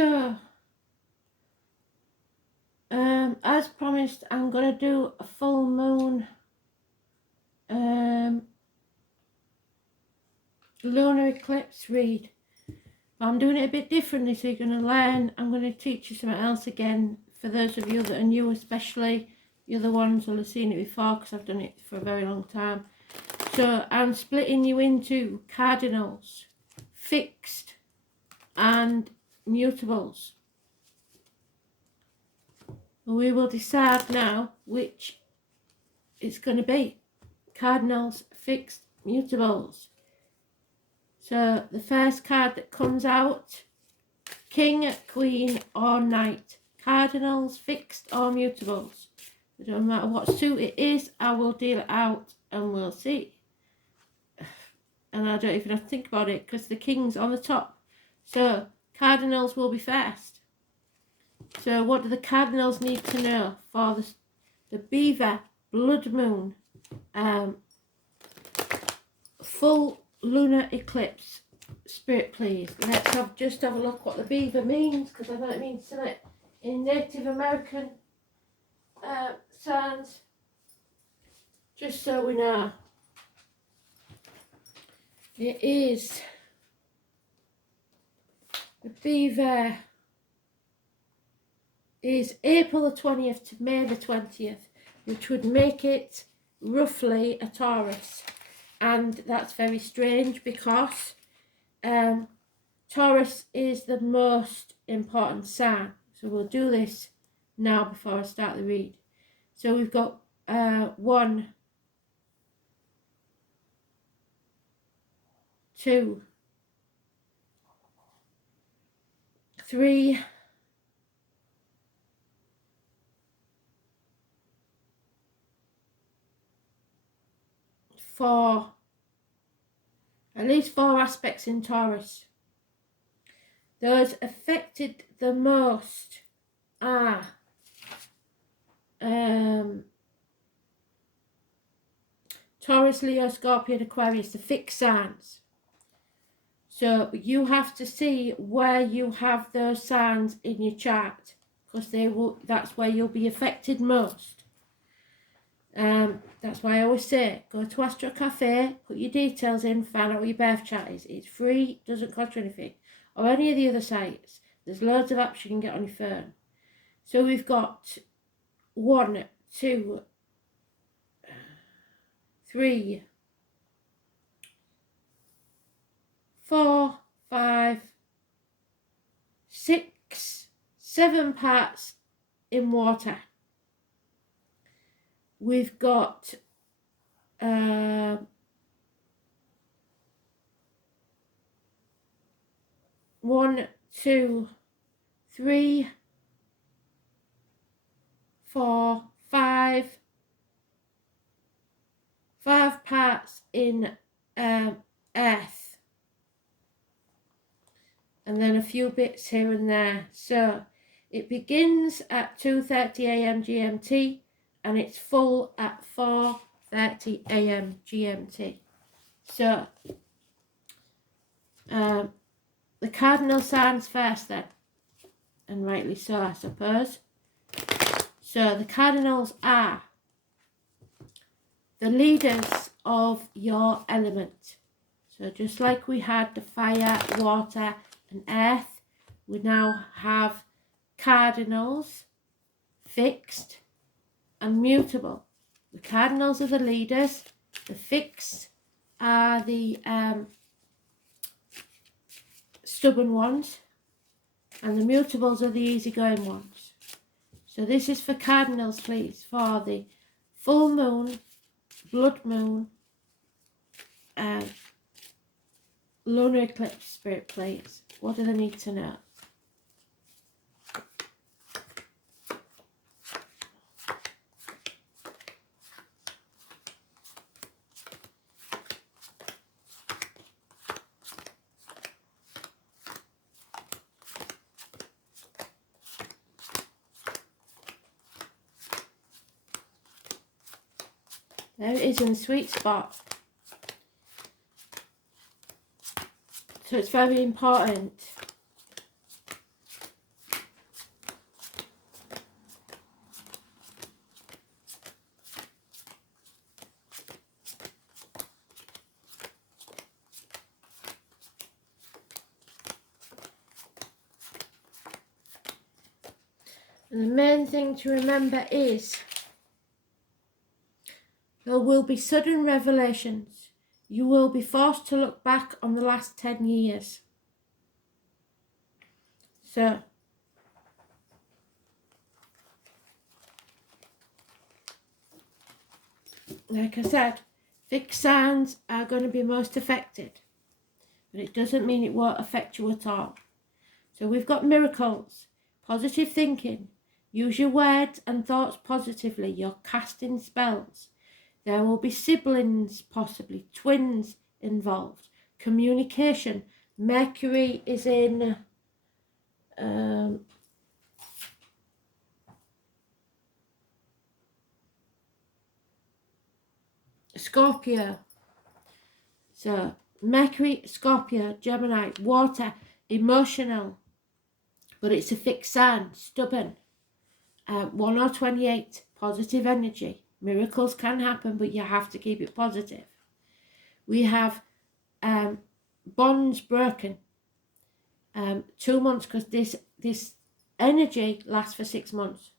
So, as promised, I'm going to do a full moon lunar eclipse read. I'm doing it a bit differently, so you're going to learn. I'm going to teach you something else again for those of you that are new, especially. The other ones will have seen it before because I've done it for a very long time. So I'm splitting you into cardinals, fixed and mutables. We will decide now which it's going to be. Cardinals, fixed, mutables. So the first card that comes out, King, Queen or Knight. Cardinals, fixed or mutables. It doesn't matter what suit it is, I will deal it out and we'll see. And I don't even have to think about it because the King's on the top. So Cardinals will be first. So what do the Cardinals need to know for the Beaver blood moon full lunar eclipse? Spirit, please. Let's just have a look what the Beaver means, because I know it means something in Native American signs, just so we know. It is the Beaver is April the 20th to May the 20th, which would make it roughly a Taurus. And that's very strange because Taurus is the most important sign. So we'll do this now before I start the read. So we've got 1, 2, 3, 4, at least 4 aspects in Taurus. Those affected the most are Taurus, Leo, Scorpio, Aquarius, the fixed signs. So you have to see where you have those signs in your chart, because that's where you'll be affected most. That's why I always say, go to Astro Cafe, put your details in, find out what your birth chart is. It's free, doesn't cost you anything. Or any of the other sites. There's loads of apps you can get on your phone. So we've got 1, 2, 3, 4, 5, 6, 7 parts in water. We've got 1, 2, 3, 4, 5 parts in earth, and then a few bits here and there. So it begins at 2:30 a.m. GMT and it's full at 4:30 a.m. GMT. So the cardinal signs first then, and rightly so, I suppose. So the cardinals are the leaders of your element. So just like we had the fire, water and earth, we now have cardinals, fixed and mutable. The cardinals are the leaders, the fixed are the stubborn ones, and the mutables are the easygoing ones. So this is for cardinals, please, for the full moon, blood moon, lunar eclipse, Spirit, please. What do they need to know? There it is in the sweet spot. So it's very important And the main thing to remember is there will be sudden revelations. You will be forced to look back on the last 10 years. So, like I said, fixed signs are going to be most affected. But it doesn't mean it won't affect you at all. So we've got miracles, positive thinking. Use your words and thoughts positively. You're casting spells. There will be siblings, possibly twins involved. Communication. Mercury is in Scorpio. So Mercury, Scorpio, Gemini, water, emotional. But it's a fixed sign, stubborn. 1 or 28, positive energy. Miracles can happen, but you have to keep it positive. We have bonds broken. 2 months, because this energy lasts for 6 months.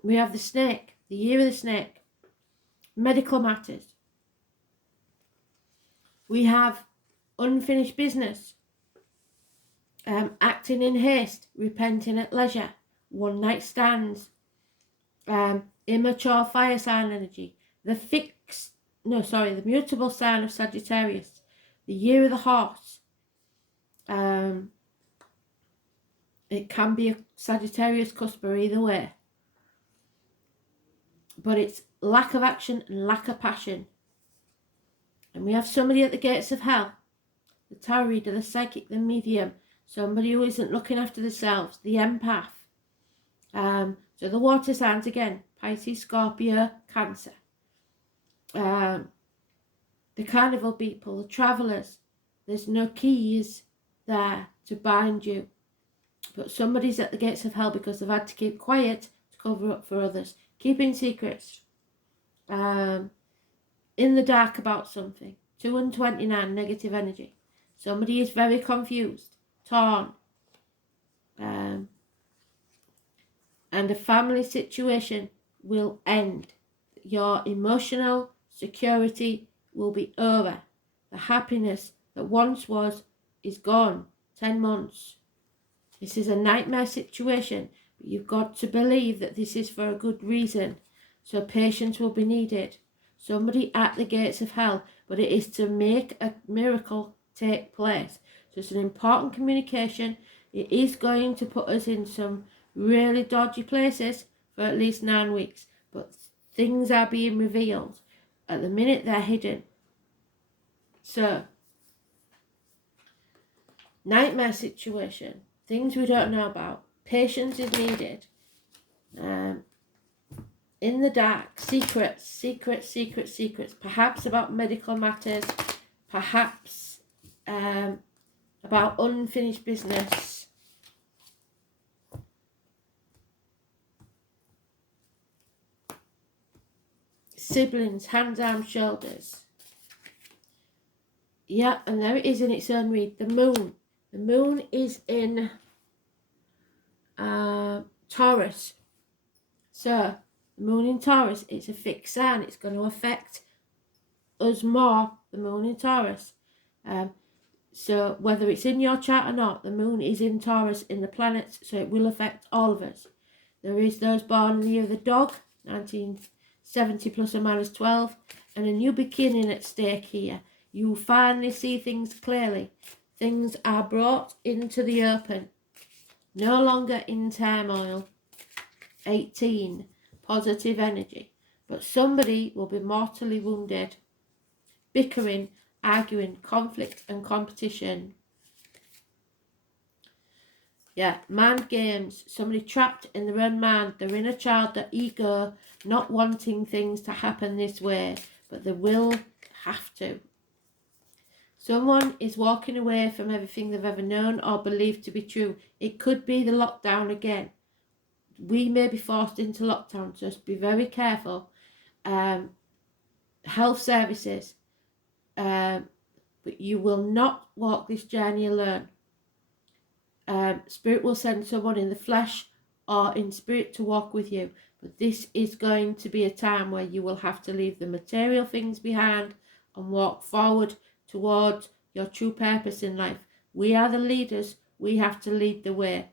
We have the snake, the year of the snake. Medical matters. We have unfinished business. Acting in haste, repenting at leisure, one night stands, immature fire sign energy, the mutable sign of Sagittarius, the year of the horse. It can be a Sagittarius cusper either way, but it's lack of action and lack of passion. And we have somebody at the gates of hell, the tarot reader, the psychic, the medium, somebody who isn't looking after themselves, the empath. So the water signs again, Pisces, Scorpio, Cancer. The carnival people, the travellers. There's no keys there to bind you. But somebody's at the gates of hell because they've had to keep quiet to cover up for others. Keeping secrets. In the dark about something. 2 and 29, negative energy. Somebody is very confused, torn. And a family situation will end. Your emotional security will be over. The happiness that once was is gone. 10 months. This is a nightmare situation, but you've got to believe that this is for a good reason. So patience will be needed. Somebody at the gates of hell, but it is to make a miracle take place. So it's an important communication. It is going to put us in some really dodgy places for at least 9 weeks, but things are being revealed. At the minute they're hidden. So, nightmare situation, things we don't know about. Patience is needed. In the dark, secrets, perhaps about medical matters, perhaps about unfinished business. Siblings, hands, arms, shoulders. Yeah, and there it is in its own read. The moon. The moon is in Taurus. So, the moon in Taurus, it's a fixed sign. It's going to affect us more, the moon in Taurus. So, whether it's in your chart or not, the moon is in Taurus in the planets, so it will affect all of us. There is those born in the year of the dog, 1970 plus or minus 12, and a new beginning at stake here. You finally see things clearly. Things are brought into the open. No longer in turmoil. 18, positive energy. But somebody will be mortally wounded. Bickering, arguing, conflict and competition. Yeah, mind games. Somebody trapped in their own mind, their inner child, their ego, not wanting things to happen this way, but they will have to. Someone is walking away from everything they've ever known or believed to be true. It could be the lockdown again. We may be forced into lockdown, so just be very careful. Health services, but you will not walk this journey alone. Spirit will send someone in the flesh or in spirit to walk with you, but this is going to be a time where you will have to leave the material things behind and walk forward towards your true purpose in life. We are the leaders. We have to lead the way.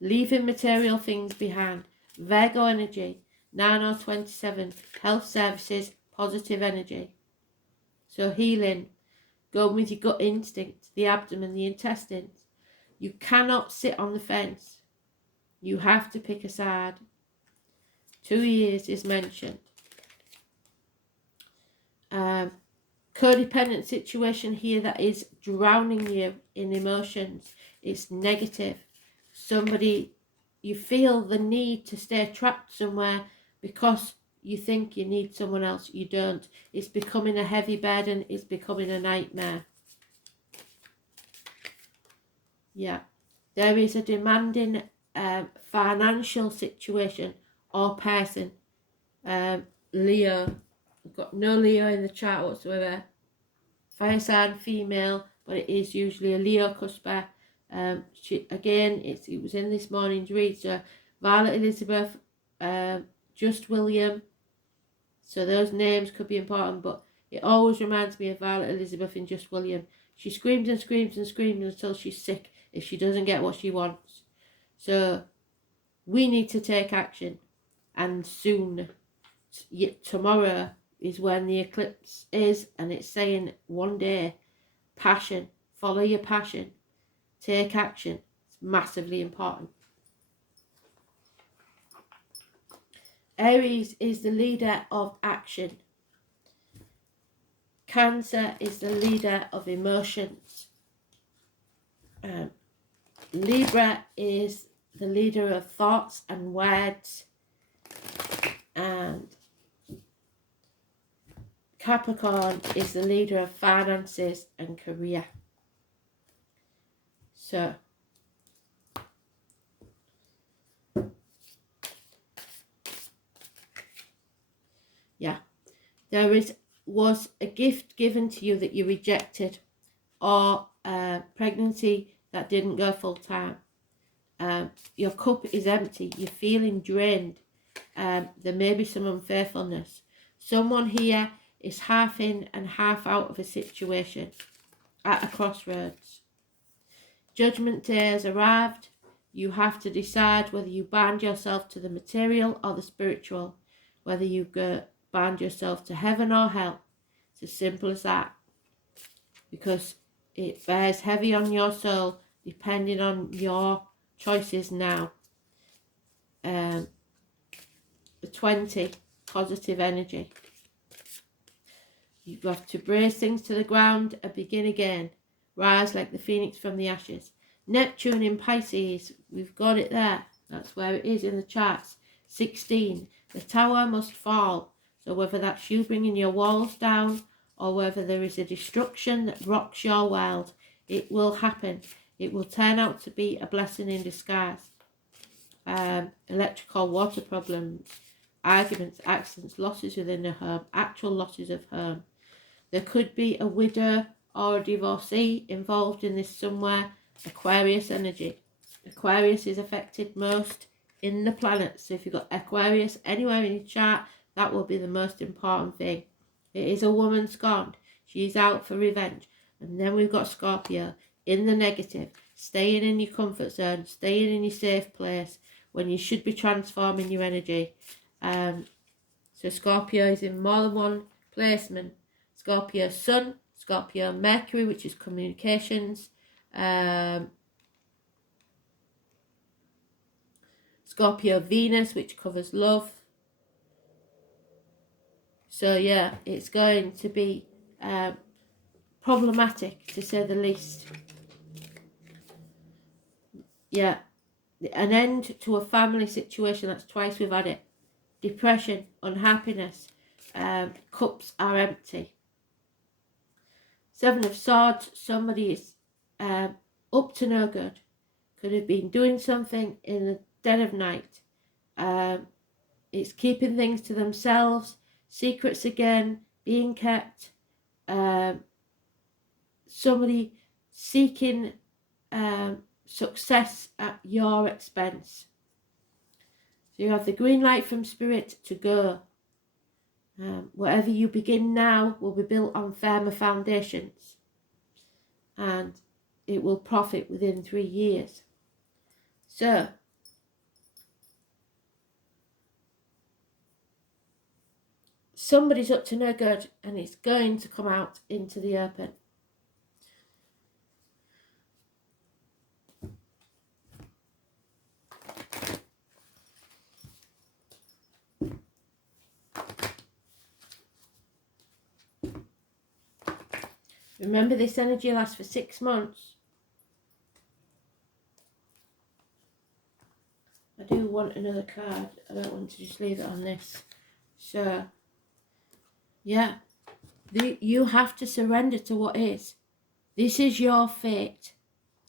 Leaving material things behind. Virgo energy, 9/27, health services, positive energy. So healing, going with your gut instinct, the abdomen, the intestines. You cannot sit on the fence. You have to pick a side. 2 years is mentioned. Codependent situation here that is drowning you in emotions. It's negative. Somebody, you feel the need to stay trapped somewhere because you think you need someone else. You don't. It's becoming a heavy burden. It's becoming a nightmare. Yeah. There is a demanding financial situation or person. Leo. I've got no Leo in the chart whatsoever. Fire sign, female, but it is usually a Leo cusper. It was in this morning's read. So Violet Elizabeth, Just William. So those names could be important, but it always reminds me of Violet Elizabeth and Just William. She screams and screams and screams until she's sick if she doesn't get what she wants. So we need to take action, and soon. Tomorrow is when the eclipse is, and it's saying one day, passion, follow your passion, take action. It's massively important. Aries is the leader of action. Cancer is the leader of emotions. Libra is the leader of thoughts and words. And Capricorn is the leader of finances and career. So, yeah, there was a gift given to you that you rejected, or a pregnancy that didn't go full time. Your cup is empty. You're feeling drained. There may be some unfaithfulness. Someone here is half in and half out of a situation at a crossroads. Judgment day has arrived. You have to decide whether you bind yourself to the material or the spiritual, whether you bind yourself to heaven or hell. It's as simple as that, because it bears heavy on your soul depending on your choices now. The 20, positive energy. You have to brace things to the ground and begin again. Rise like the phoenix from the ashes. Neptune in Pisces, we've got it there. That's where it is in the charts. 16, the tower must fall. So whether that's you bringing your walls down, or whether there is a destruction that rocks your world, it will happen. It will turn out to be a blessing in disguise. Electrical water problems, arguments, accidents, losses within the home, actual losses of home. There could be a widow or a divorcee involved in this somewhere. Aquarius energy. Aquarius is affected most in the planets. So if you've got Aquarius anywhere in your chart, that will be the most important thing. It is a woman scorned. She's out for revenge. And then we've got Scorpio in the negative, staying in your comfort zone, staying in your safe place when you should be transforming your energy. So Scorpio is in more than one placement. Scorpio Sun, Scorpio Mercury, which is communications. Scorpio Venus, which covers love. So yeah, it's going to be problematic, to say the least. Yeah, an end to a family situation. That's twice we've had it. Depression, unhappiness, cups are empty. 7 of Swords, somebody is up to no good. Could have been doing something in the dead of night. It's keeping things to themselves, secrets again, being kept. somebody seeking success at your expense. So you have the green light from Spirit to go. Whatever you begin now will be built on firmer foundations, and it will profit within 3 years. So somebody's up to no good, and it's going to come out into the open. Remember, this energy lasts for 6 months. I do want another card. I don't want to just leave it on this. So, yeah. You have to surrender to what is. This is your fate.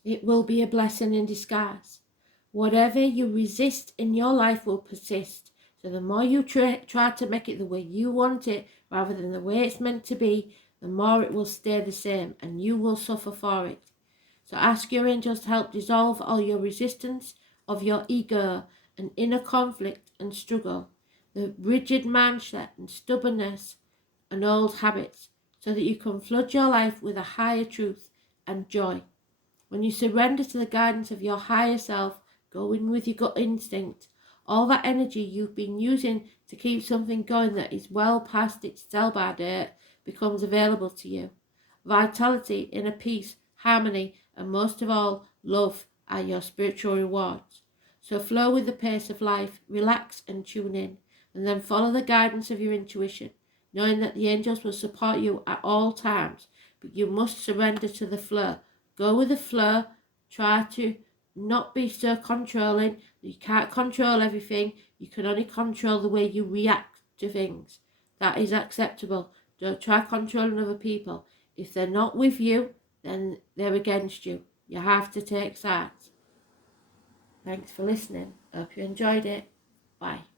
It will be a blessing in disguise. Whatever you resist in your life will persist. So the more you try to make it the way you want it, rather than the way it's meant to be, the more it will stay the same, and you will suffer for it. So ask your angels to help dissolve all your resistance of your ego and inner conflict and struggle, the rigid mindset and stubbornness and old habits, so that you can flood your life with a higher truth and joy. When you surrender to the guidance of your higher self, going with your gut instinct, all that energy you've been using to keep something going that is well past its sell-by date becomes available to you. Vitality, inner peace, harmony, and most of all, love are your spiritual rewards. So flow with the pace of life, relax and tune in, and then follow the guidance of your intuition, knowing that the angels will support you at all times, but you must surrender to the flow. Go with the flow. Try to not be so controlling. You can't control everything. You can only control the way you react to things. That is acceptable. Don't try controlling other people. If they're not with you, then they're against you. You have to take sides. Thanks for listening. Hope you enjoyed it. Bye.